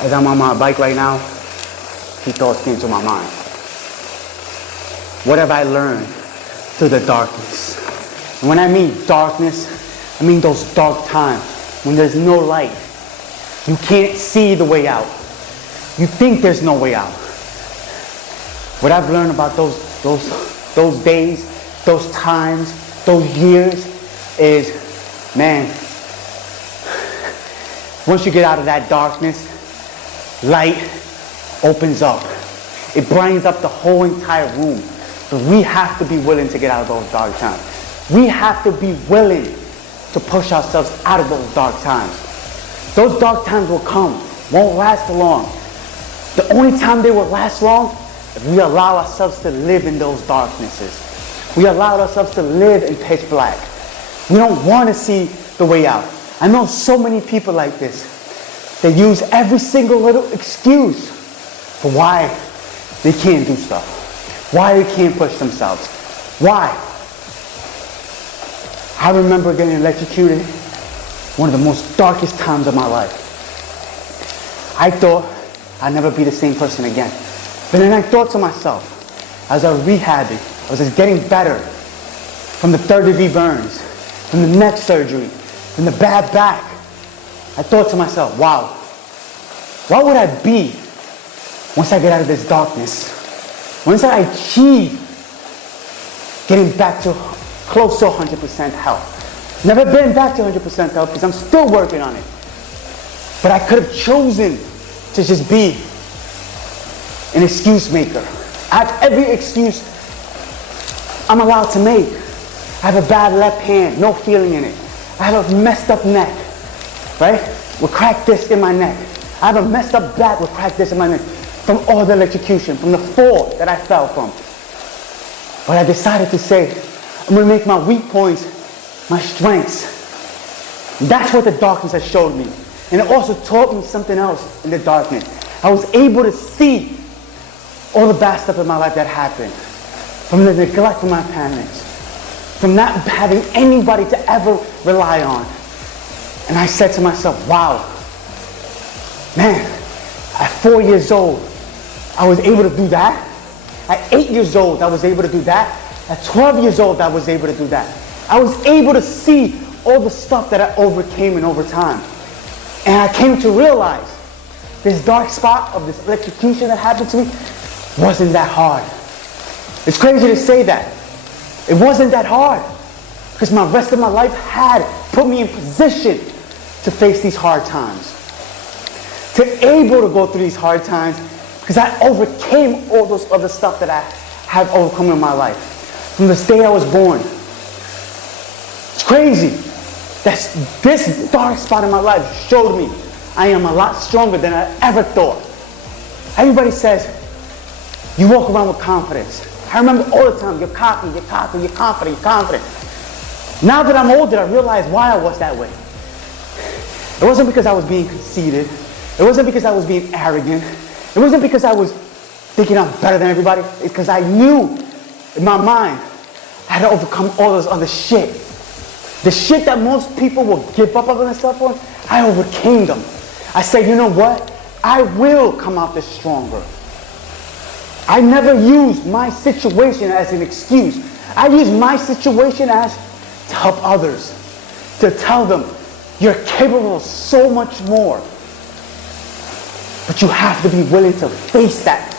As I'm on my bike right now, few thoughts came to my mind. What have I learned through the darkness? And when I mean darkness, I mean those dark times when there's no light. You can't see the way out. You think there's no way out. What I've learned about those days, those times, those years is, man, once you get out of that darkness, light opens up. It brightens up the whole entire room. But we have to be willing to get out of those dark times. We have to be willing to push ourselves out of those dark times. Those dark times will come, won't last long. The only time they will last long is we allow ourselves to live in those darknesses. We allow ourselves to live in pitch black. We don't want to see the way out. I know so many people like this. They use every single little excuse for why they can't do stuff. Why they can't push themselves. Why? I remember getting electrocuted one of the most darkest times of my life. I thought I'd never be the same person again. But then I thought to myself, as I was rehabbing, I was just getting better from the third-degree burns, from the neck surgery, from the bad back. I thought to myself, wow, what would I be once I get out of this darkness? Once I achieve getting back to close to 100% health. Never been back to 100% health because I'm still working on it. But I could have chosen to just be an excuse maker. I have every excuse I'm allowed to make. I have a bad left hand, no feeling in it. I have a messed up neck, right? With cracked disc in my neck. I have a messed up back with cracked disc in my neck from all the electrocution, from the fall that I fell from. But I decided to say, I'm going to make my weak points my strengths. That's what the darkness has showed me. And it also taught me something else in the darkness. I was able to see all the bad stuff in my life that happened. From the neglect from my parents. From not having anybody to ever rely on. And I said to myself, wow, man, at 4 years old, I was able to do that. At 8 years old, I was able to do that. At 12 years old, I was able to do that. I was able to see all the stuff that I overcame in over time. And I came to realize this dark spot of this electrocution that happened to me wasn't that hard. It's crazy to say that. It wasn't that hard. Because my rest of my life had put me in position to face these hard times. To able to go through these hard times because I overcame all those other stuff that I have overcome in my life. From the day I was born. It's crazy. This dark spot in my life showed me I am a lot stronger than I ever thought. Everybody says, you walk around with confidence. I remember all the time, you're cocky, you're cocky, you're confident, you're confident. Now that I'm older, I realize why I was that way. It wasn't because I was being conceited. It wasn't because I was being arrogant. It wasn't because I was thinking I'm better than everybody. It's because I knew in my mind I had to overcome all this other shit. The shit that most people will give up on themselves on, I overcame them. I said, you know what? I will come out this stronger. I never used my situation as an excuse. I used my situation as to help others. To tell them, you're capable of so much more. But you have to be willing to face that.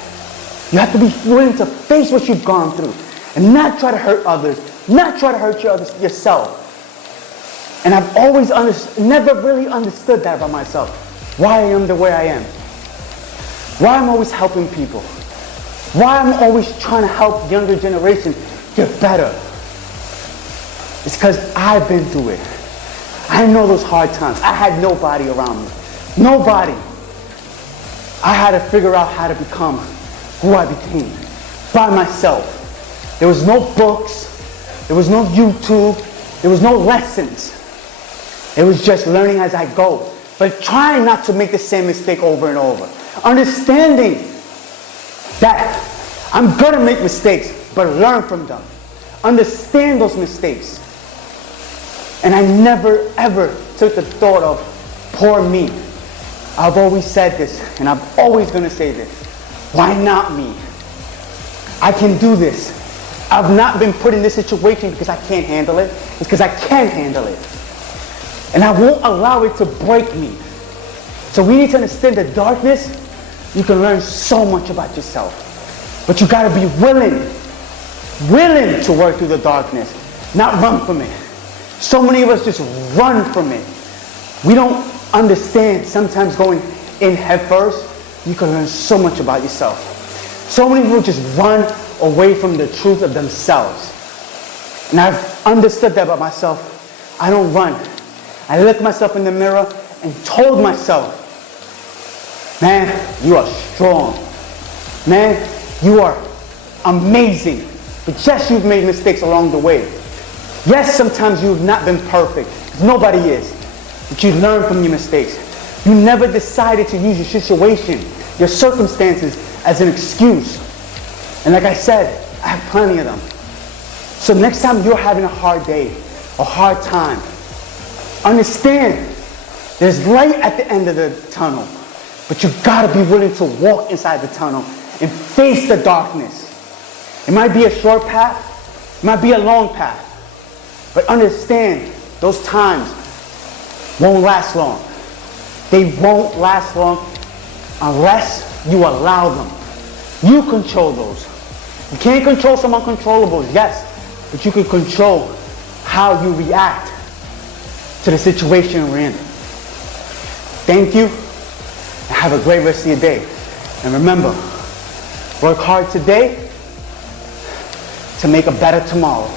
You have to be willing to face what you've gone through. And not try to hurt others. Not try to hurt yourself. And I've always never really understood that about myself. Why I am the way I am. Why I'm always helping people. Why I'm always trying to help younger generation get better. It's because I've been through it. I know those hard times. I had nobody around me. Nobody. I had to figure out how to become who I became. By myself. There was no books. There was no YouTube. There was no lessons. It was just learning as I go. But trying not to make the same mistake over and over. Understanding that I'm going to make mistakes, but learn from them. Understand those mistakes. And I never ever took the thought of poor me. I've always said this, and I'm always gonna say this. Why not me? I can do this. I've not been put in this situation because I can't handle it. It's because I can handle it. And I won't allow it to break me. So we need to understand that darkness, you can learn so much about yourself. But you gotta be willing to work through the darkness, not run from it. So many of us just run from it. We don't understand sometimes going in head first, you can learn so much about yourself. So many people just run away from the truth of themselves. And I've understood that about myself. I don't run. I looked myself in the mirror and told myself, man, you are strong. Man, you are amazing. But yes, you've made mistakes along the way. Yes, sometimes you've not been perfect. Nobody is. But you learn from your mistakes. You never decided to use your situation, your circumstances as an excuse. And like I said, I have plenty of them. So next time you're having a hard day, a hard time, understand there's light at the end of the tunnel. But you gotta be willing to walk inside the tunnel and face the darkness. It might be a short path, it might be a long path. But understand, those times won't last long. They won't last long unless you allow them. You control those. You can't control some uncontrollables, yes, but you can control how you react to the situation we're in. Thank you, and have a great rest of your day. And remember, work hard today to make a better tomorrow.